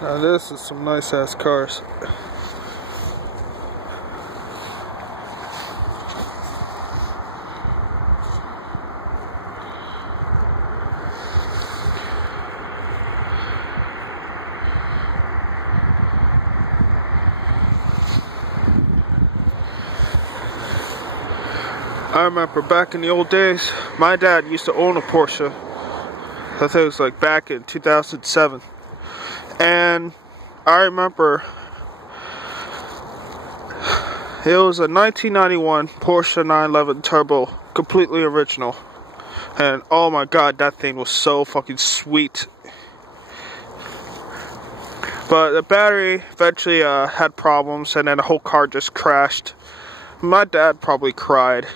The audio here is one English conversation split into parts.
Now this is some nice ass cars. I remember back in the old days, my dad used to own a Porsche. I think it was like back in 2007. And I remember it was a 1991 Porsche 911 Turbo, completely original. And oh my god, that thing was so fucking sweet. But the battery eventually had problems, and then the whole car just crashed. My dad probably cried.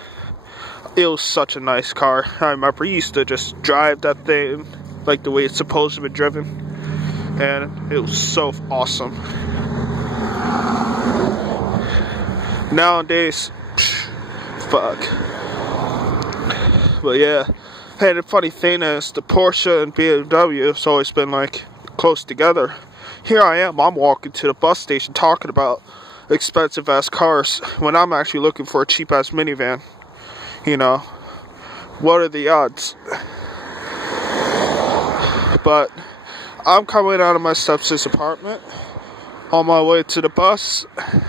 It was such a nice car. I remember he used to just drive that thing like the way it's supposed to be driven, and it was so awesome. Nowadays, fuck. But yeah, hey, the funny thing is, the Porsche and BMW has always been like close together. Here I am, I'm walking to the bus station talking about expensive ass cars when I'm actually looking for a cheap ass minivan. You know, what are the odds? But I'm coming out of my stepsister's apartment on my way to the bus. I'm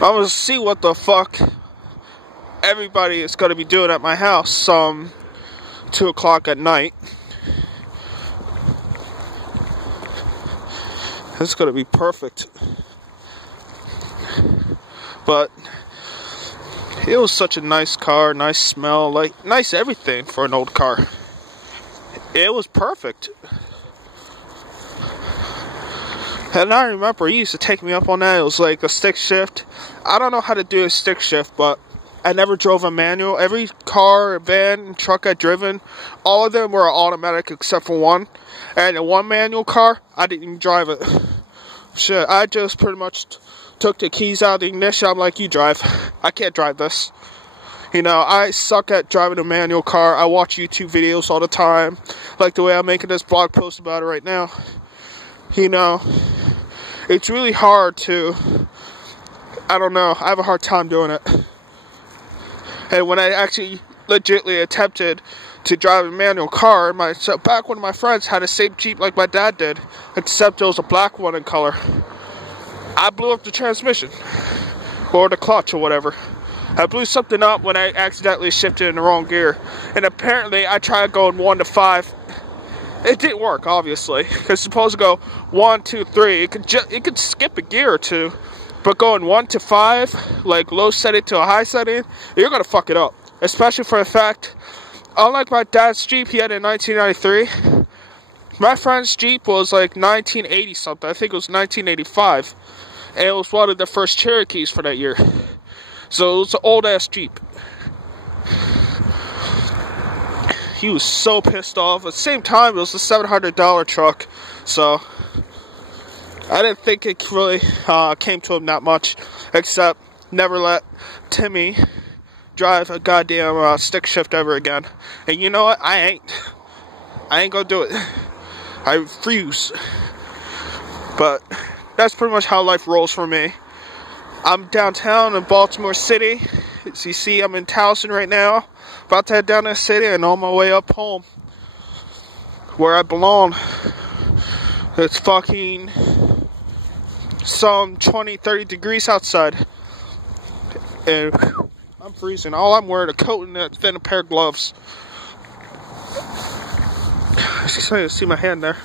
gonna see what the fuck everybody is gonna be doing at my house 2 o'clock at night. It's gonna be perfect. But it was such a nice car, nice smell, like nice everything for an old car. It was perfect. And I remember he used to take me up on that. It was like a stick shift. I don't know how to do a stick shift, but I never drove a manual. Every car, van, truck I'd driven, all of them were automatic except for one. And the one manual car, I didn't even drive it. Shit, I just pretty much took the keys out of the ignition. I'm like, you drive. I can't drive this. You know, I suck at driving a manual car. I watch YouTube videos all the time, like the way I'm making this blog post about it right now. You know, it's really hard to, I don't know, I have a hard time doing it. And when I actually legitimately attempted to drive a manual car, back when my friends had the same Jeep like my dad did, except it was a black one in color, I blew up the transmission, or the clutch, or whatever. I blew something up when I accidentally shifted in the wrong gear. And apparently, I tried going 1 to 5. It didn't work, obviously. Because it's supposed to go 1, 2, 3. It could skip a gear or two. But going 1 to 5, like low setting to a high setting, you're going to fuck it up. Especially for the fact, unlike my dad's Jeep, he had in 1993. My friend's Jeep was like 1980 something. I think it was 1985. And it was one of the first Cherokees for that year. So it was an old ass Jeep. He was so pissed off. At the same time, it was a $700 truck. So I didn't think it really came to him that much. Except never let Timmy drive a goddamn stick shift ever again. And you know what? I ain't gonna do it. I refuse. But that's pretty much how life rolls for me. I'm downtown in Baltimore City. As you see, I'm in Towson right now. About to head down to the city and on my way up home, where I belong. It's fucking some 20, 30 degrees outside. And I'm freezing. All I'm wearing a coat and then a pair of gloves. You see my hand there.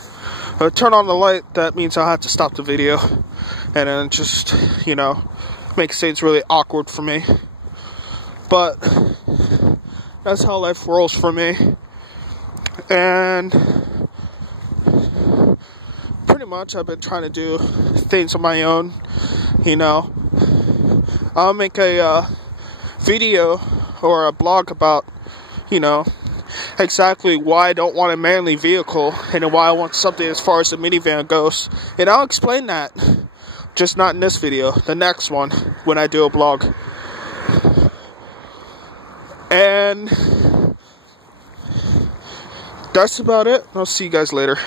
Turn on the light, that means I'll have to stop the video. And then just, you know, makes things really awkward for me. But that's how life rolls for me. And pretty much I've been trying to do things on my own. You know, I'll make a video or a blog about, you know, exactly why I don't want a manly vehicle and why I want something as far as the minivan goes. And I'll explain that. Just not in this video, the next one, when I do a blog. And that's about it. I'll see you guys later.